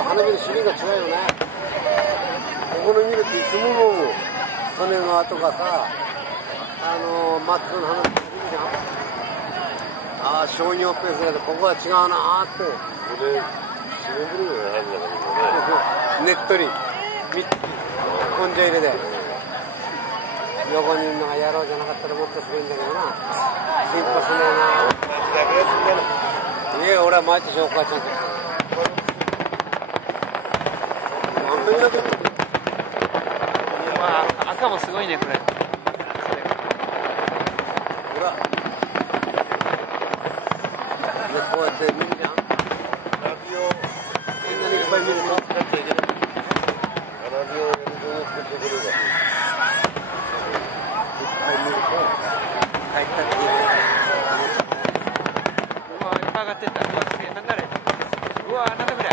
ぱ花火の種類が違うよね。ここの見るといつも思う。利根川とかさ、松戸の花火見るじゃん。ああ、商業ペースだけど、ここは違うなーって。これ、4年ぶりぐらいの話だけどね。ねっとり、根性入れで。横にいるのが野郎じゃなかったらもっとすごいんだけどな。進歩しないな。いや、俺は毎年お母ちゃんと。何年だけど。まあ、赤もすごいね、これ。ほら。で、こうやって見るじゃん。花火を、こんなにいっぱい見ると。使っちゃいけない。花火をやると使ってくれば。見ると、帰ったっていいね。うわ、いっぱい上がってった。うわ、すげえ、なんだあれ。うわ、なんだこれ。